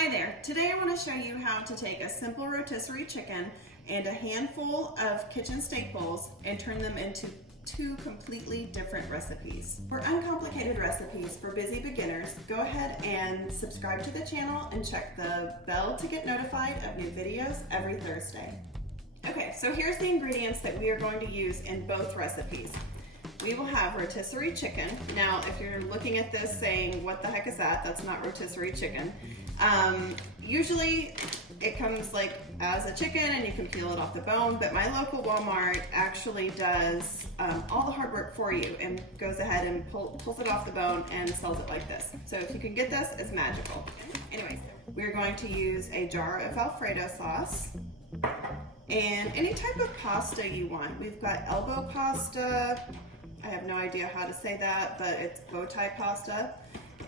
Hi there, today I want to show you how to take a simple rotisserie chicken and a handful of kitchen staples and turn them into two completely different recipes. For uncomplicated recipes for busy beginners, go ahead and subscribe to the channel and check the bell to get notified of new videos every Thursday. Okay, so here's the ingredients that we are going to use in both recipes. We will have rotisserie chicken. Now, if you're looking at this saying, what the heck is that? That's not rotisserie chicken. Usually it comes like as a chicken and you can peel it off the bone, but my local Walmart actually does all the hard work for you and goes ahead and pulls it off the bone and sells it like this. So if you can get this, it's magical. Anyways, we're going to use a jar of alfredo sauce and any type of pasta you want. We've got elbow pasta, I have no idea how to say that, but it's bow tie pasta,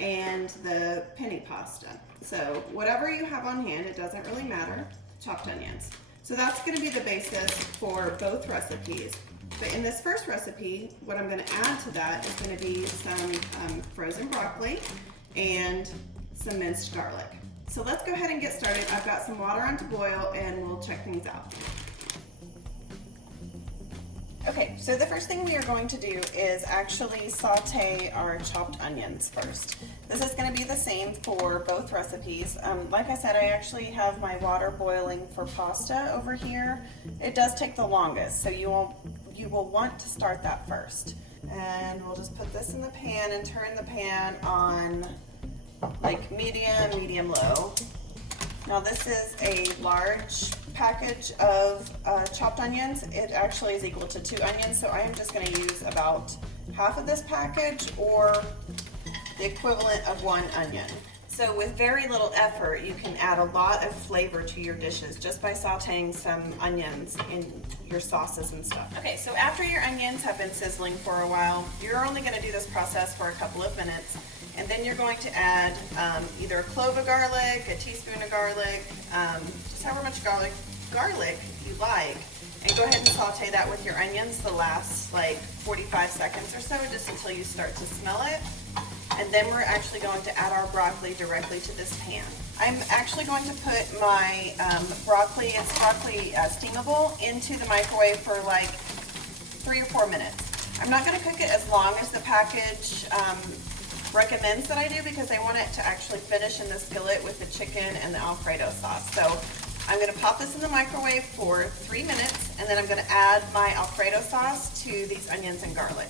and the penne pasta. So whatever you have on hand, it doesn't really matter. Chopped onions. So that's going to be the basis for both recipes. But in this first recipe, what I'm going to add to that is going to be some frozen broccoli and some minced garlic. So let's go ahead and get started. I've got some water on to boil and we'll check things out. Okay, so the first thing we are going to do is actually saute our chopped onions first. This is going to be the same for both recipes. Like I said, I actually have my water boiling for pasta over here. It does take the longest, so you will want to start that first. And we'll just put this in the pan and turn the pan on like medium low. Now this is a large package of chopped onions. It actually is equal to 2 onions, so I am just going to use about half of this package or the equivalent of 1 onion. So with very little effort, you can add a lot of flavor to your dishes just by sauteing some onions in your sauces and stuff. Okay, so after your onions have been sizzling for a while, you're only going to do this process for a couple of minutes. And then you're going to add either a clove of garlic, a teaspoon of garlic, just however much garlic you like. And go ahead and saute that with your onions the last like 45 seconds or so, just until you start to smell it. And then we're actually going to add our broccoli directly to this pan. I'm actually going to put my broccoli, it's broccoli steamable, into the microwave for like 3 or 4 minutes. I'm not going to cook it as long as the package recommends that I do, because I want it to actually finish in the skillet with the chicken and the alfredo sauce. So I'm going to pop this in the microwave for 3 minutes, and then I'm going to add my alfredo sauce to these onions and garlic.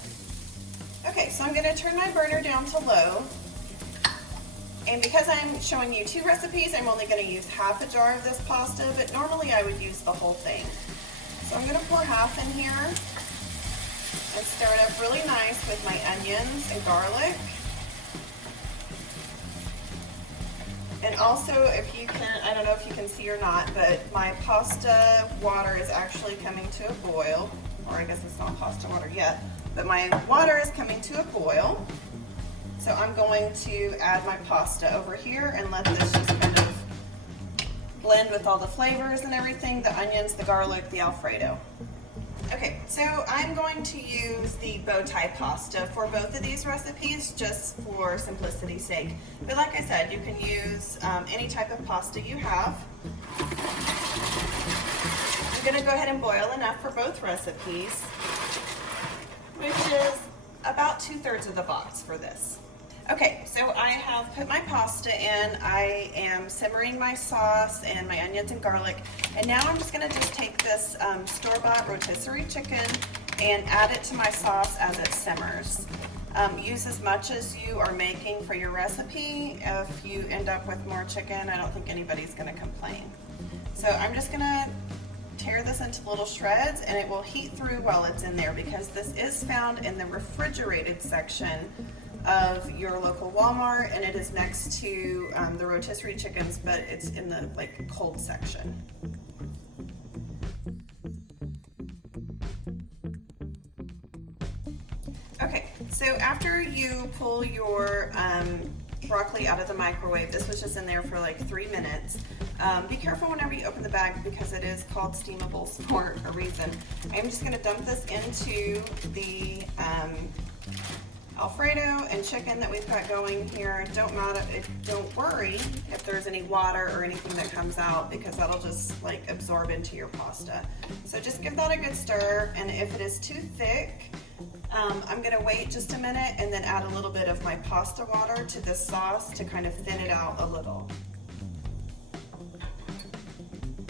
Okay, so I'm going to turn my burner down to low, and because I'm showing you 2 recipes, I'm only going to use half a jar of this pasta, but normally I would use the whole thing. So I'm going to pour half in here and stir it up really nice with my onions and garlic. And also, if you can, I don't know if you can see or not, but my pasta water is actually coming to a boil, or I guess it's not pasta water yet, but my water is coming to a boil. So I'm going to add my pasta over here and let this just kind of blend with all the flavors and everything, the onions, the garlic, the alfredo. Okay, so I'm going to use the bow tie pasta for both of these recipes just for simplicity's sake. But like I said, you can use any type of pasta you have. I'm going to go ahead and boil enough for both recipes, which is about 2/3 of the box for this. Okay, so I have put my pasta in, I am simmering my sauce and my onions and garlic, and now I'm just going to just take this store-bought rotisserie chicken and add it to my sauce as it simmers. Use as much as you are making for your recipe. If you end up with more chicken, I don't think anybody's going to complain. So I'm just going to tear this into little shreds, and it will heat through while it's in there, because this is found in the refrigerated section of your local Walmart, and it is next to the rotisserie chickens, but it's in the like cold section. Okay, so after you pull your broccoli out of the microwave, this was just in there for like 3 minutes. Be careful whenever you open the bag, because it is called steamable for a reason. I'm just going to dump this into the Alfredo and chicken that we've got going here. Don't worry if there's any water or anything that comes out, because that'll just like absorb into your pasta. So just give that a good stir, and if it is too thick, I'm gonna wait just a minute and then add a little bit of my pasta water to the sauce to kind of thin it out a little.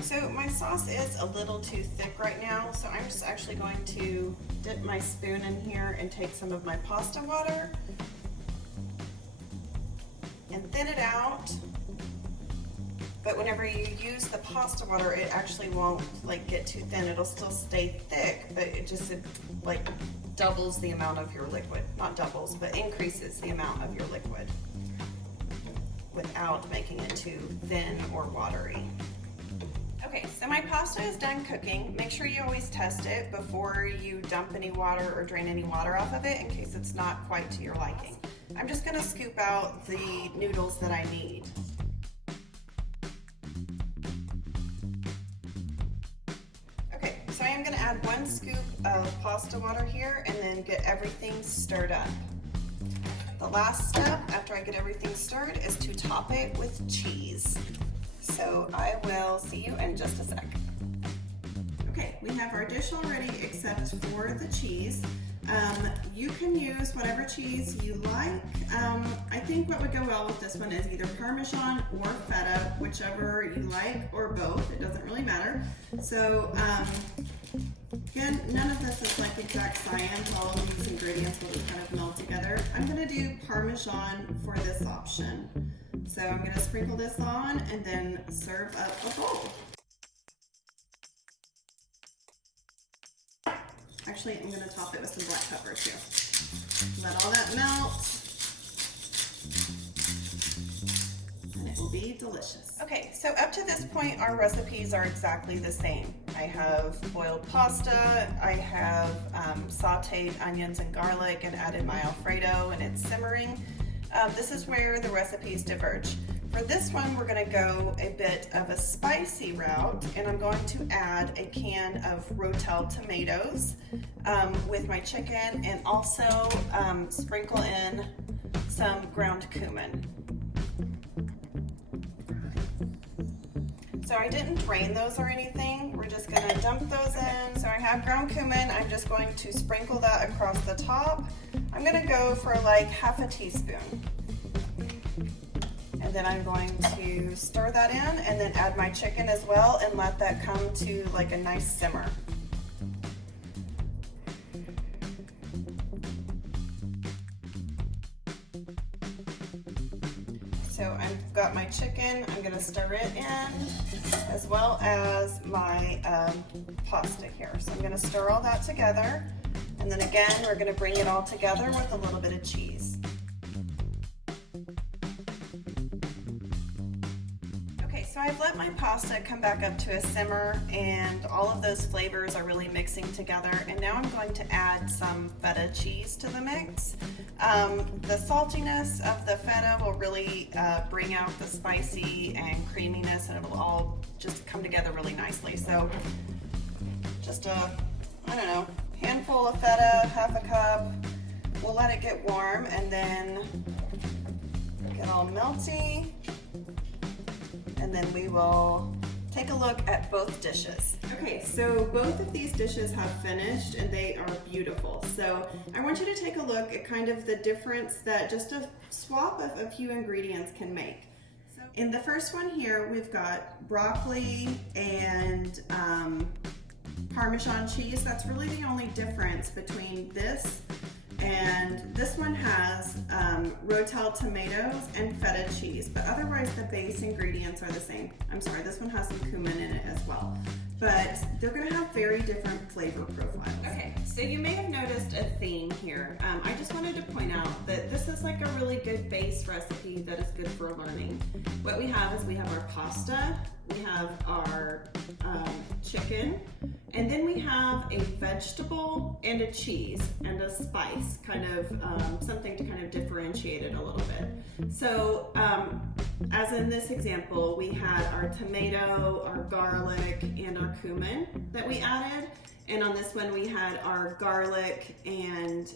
So my sauce is a little too thick right now, so I'm just actually going to dip my spoon in here and take some of my pasta water and thin it out. But whenever you use the pasta water, it actually won't like get too thin. It'll still stay thick, but it just like doubles the amount of your liquid. Not doubles, but increases the amount of your liquid without making it too thin or watery. Okay, so my pasta is done cooking. Make sure you always test it before you dump any water or drain any water off of it in case it's not quite to your liking. I'm just gonna scoop out the noodles that I need. Okay, so I am gonna add 1 scoop of pasta water here and then get everything stirred up. The last step after I get everything stirred is to top it with cheese. So I will see you in just a sec. Okay, we have our dish all ready except for the cheese. You can use whatever cheese you like. I think what would go well with this one is either Parmesan or feta, whichever you like, or both. It doesn't really matter. So again, none of this is like exact science. All of these ingredients will just kind of meld together. I'm gonna do Parmesan for this option. So I'm going to sprinkle this on and then serve up a bowl. Actually, I'm going to top it with some black pepper too. Let all that melt, and it will be delicious. Okay, so up to this point, our recipes are exactly the same. I have boiled pasta, I have sauteed onions and garlic and added my Alfredo, and it's simmering. This is where the recipes diverge. For this one, we're gonna go a bit of a spicy route, and I'm going to add a can of Rotel tomatoes with my chicken, and also sprinkle in some ground cumin. So I didn't drain those or anything. We're just gonna dump those in. So I have ground cumin. I'm just going to sprinkle that across the top. I'm gonna go for like half a teaspoon. And then I'm going to stir that in and then add my chicken as well and let that come to like a nice simmer. So I've got my chicken, I'm gonna stir it in, as well as my pasta here. So I'm gonna stir all that together, and then again, we're gonna bring it all together with a little bit of cheese. Okay, so I've let my pasta come back up to a simmer, and all of those flavors are really mixing together, and now I'm going to add some feta cheese to the mix. The saltiness of the feta will really bring out the spicy and creaminess, and it will all just come together really nicely. So just a, I don't know, handful of feta, half a cup. We'll let it get warm and then get all melty, and then we will take a look at both dishes. Okay, so both of these dishes have finished and they are beautiful. So I want you to take a look at kind of the difference that just a swap of a few ingredients can make. So in the first one here, we've got broccoli and Parmesan cheese. That's really the only difference between this and this one has Rotel tomatoes and feta cheese, but otherwise the base ingredients are the same. I'm sorry, this one has some cumin in it as well, but they're gonna have very different flavor profiles. Okay, so you may have noticed a theme here. I just wanted to point out that this is like a really good base recipe that is good for learning. What we have is we have our pasta, we have our chicken, and then we have a vegetable and a cheese and a spice, kind of something to kind of differentiate it a little bit. So as in this example, we had our tomato, our garlic, and our cumin that we added. And on this one, we had our garlic and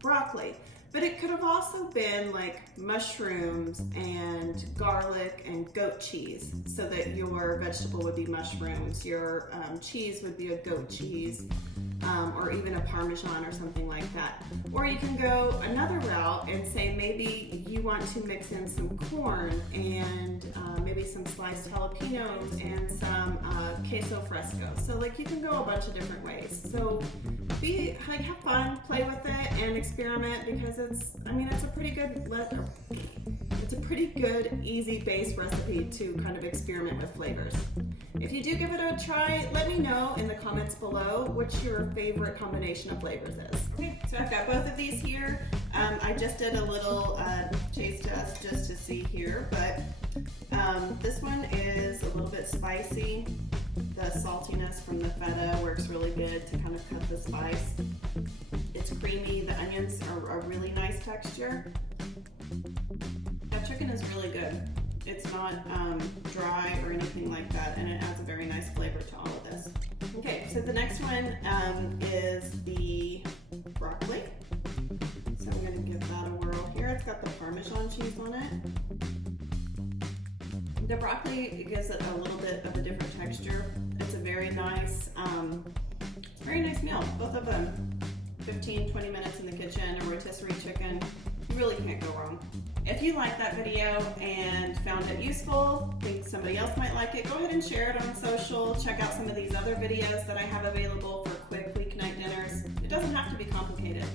broccoli. But it could have also been like mushrooms and garlic and goat cheese, so that your vegetable would be mushrooms, your cheese would be a goat cheese, or even a Parmesan or something like that. Or you can go another route and say maybe you want to mix in some corn and maybe some sliced jalapenos and some queso fresco. So like you can go a bunch of different ways. So have fun, play with it, and experiment, because it's a pretty good easy base recipe to kind of experiment with flavors. If you do give it a try, let me know in the comments below what your favorite combination of flavors is. Okay, so I've got both of these here. I just did a little taste test just to see here, but this one is a little bit spicy. The saltiness from the feta works really good to kind of cut the spice. It's creamy. The onions are a really nice texture. That chicken is really good. It's not dry or anything like that, and it adds a very nice flavor to all of this. Okay, so the next one is the broccoli. So I'm gonna give that a whirl here. It's got the Parmesan cheese on it. The broccoli gives it a little bit of a different texture. It's a very nice meal. Both of them, 15-20 minutes in the kitchen, a rotisserie chicken. You really can't go wrong. If you liked that video and found it useful, think somebody else might like it, go ahead and share it on social. Check out some of these other videos that I have available for quick weeknight dinners. It doesn't have to be complicated.